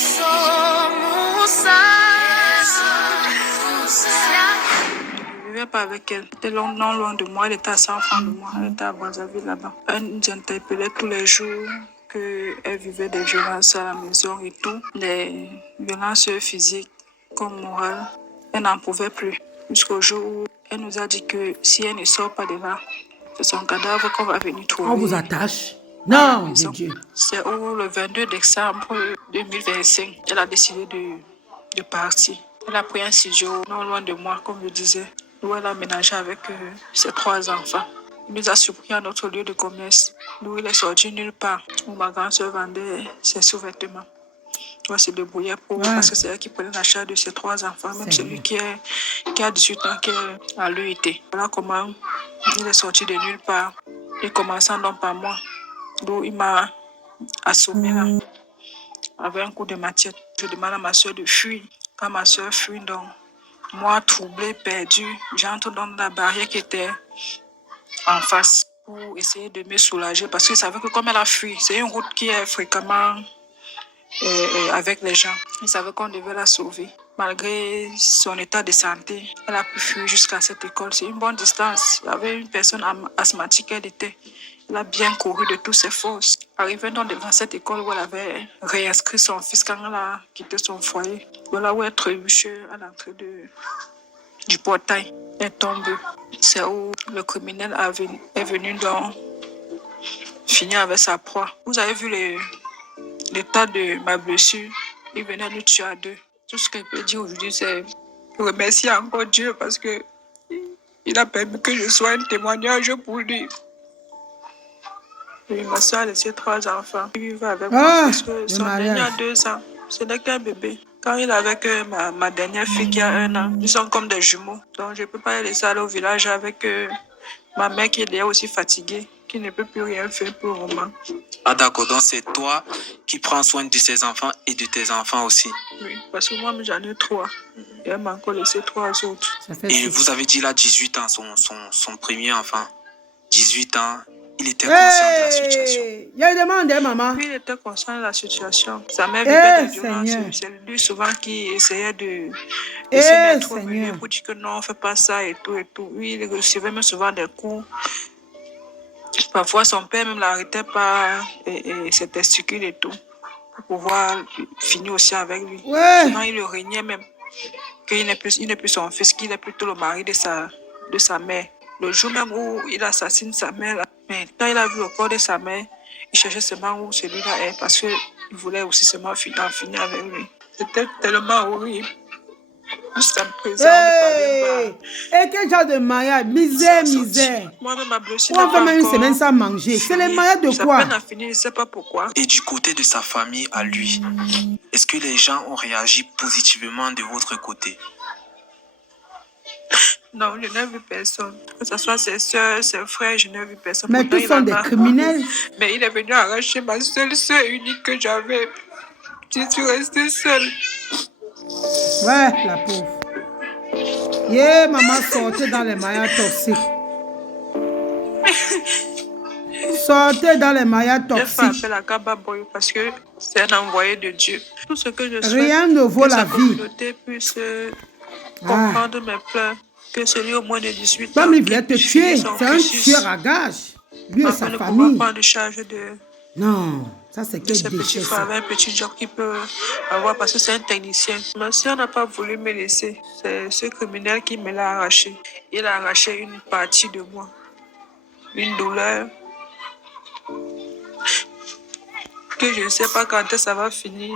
Je ne vivais pas avec elle. Elle était non loin de moi. Elle était à 100 francs de moi. Elle était à Brazzaville là-bas. Elle nous interpellait tous les jours qu'elle vivait des violences à la maison et tout. Des violences physiques comme morales. Elle n'en pouvait plus. Jusqu'au jour où elle nous a dit que si elle ne sort pas de là, c'est son cadavre qu'on va venir trouver. On vous attache? Non, mon Dieu. C'est le 22 décembre 2025. Elle a décidé de partir. Elle a pris un studio non loin de moi, comme je disais, où elle a ménagé avec ses 3 enfants. Il nous a surpris à notre lieu de commerce, d'où il est sorti nulle part, où ma grande soeur vendait ses sous-vêtements. On se débrouillait parce que c'est elle qui prenait la charge de ses 3 enfants, même celui qui a 18 ans, qui est à l'EIT. Voilà comment il est sorti de nulle part, et commençant donc par moi, d'où il m'a assommé là, avec un coup de machette. Je demande à ma soeur de fuir. Quand ma soeur fuit, donc, moi, troublée, perdue, j'entre dans la barrière qui était en face pour essayer de me soulager parce que je savais que comme elle a fui, c'est une route qui est fréquemment avec les gens. Je savais qu'on devait la sauver. Malgré son état de santé, elle a pu fuir jusqu'à cette école. C'est une bonne distance. Il y avait une personne asthmatique, elle était. Elle a bien couru de toutes ses forces. Arrivée donc devant cette école où elle avait réinscrit son fils quand elle a quitté son foyer. Voilà où elle trébuchait à l'entrée du portail. Elle tombe. C'est où le criminel est venu donc finir avec sa proie. Vous avez vu l'état de ma blessure. Il venait nous tuer à 2. Tout ce que je peux dire aujourd'hui, c'est remercier encore Dieu parce que il a permis que je sois un témoignage pour lui. Oui, ma soeur a laissé 3 enfants. Il vivait avec moi parce que son dernier a 2 ans. Ce n'est qu'un bébé. Quand il est avec ma dernière fille qui a 1 an, ils sont comme des jumeaux. Donc je ne peux pas les laisser aller au village avec ma mère qui est déjà aussi fatiguée, qui ne peut plus rien faire pour le moment. Ah d'accord, donc c'est toi qui prends soin de ses enfants et de tes enfants aussi. Oui, parce que moi j'en ai 3. Et elle m'a encore laissé 3 autres. Et vous avez dit là 18 ans, son premier enfant. 18 ans, il était conscient de la situation. Il y a une demande, maman. Oui, il était conscient de la situation. Sa mère vivait des violences. C'est lui souvent qui essayait de se mettre au milieu pour dire que non, on ne fait pas ça et tout et tout. Oui, il recevait même souvent des coups. Parfois, son père même l'arrêtait pas et ses testicules et tout pour pouvoir finir aussi avec lui. Sinon, il le régnait même qu'il n'est plus son fils, qu'il est plutôt le mari de sa mère. Le jour même où il assassine sa mère, là, mais quand il a vu le corps de sa mère, il cherchait seulement où celui-là est parce qu'il voulait aussi seulement finir avec lui. C'était tellement horrible. Jusqu'à présent, Et quel genre de mariage? Misère. Moi-même, ma blessure. On fait même une semaine sans manger. C'est les mariages de quoi? Sa peine a fini, je ne sais pas pourquoi. Et du côté de sa famille à lui, est-ce que les gens ont réagi positivement de votre côté? Non, je n'ai vu personne. Que ce soit ses soeurs, ses frères, je n'ai vu personne. Mais tous sont des criminels. Mais il est venu arracher ma seule soeur unique que j'avais. Je suis restée seule. Ouais, la pauvre. Maman, sortez dans les mariages toxiques. Sortez dans les mariages toxiques. Je fais appel à Kaba Boy parce que c'est un envoyé de Dieu. Tout ce que je souhaite, rien ne vaut la vie. Que sa communauté puisse comprendre mes pleurs. Que celui au moins de 18 ans. Comme il voulait te tuer, c'est un tueur à gage. Lui et sa famille. Prendre de charge de... Non, ça c'est quel déchet. Petit frère avec un petit job qu'il peut avoir parce que c'est un technicien. Ma soeur n'a pas voulu me laisser. C'est ce criminel qui me l'a arraché. Il a arraché une partie de moi. Une douleur que je ne sais pas quand ça va finir.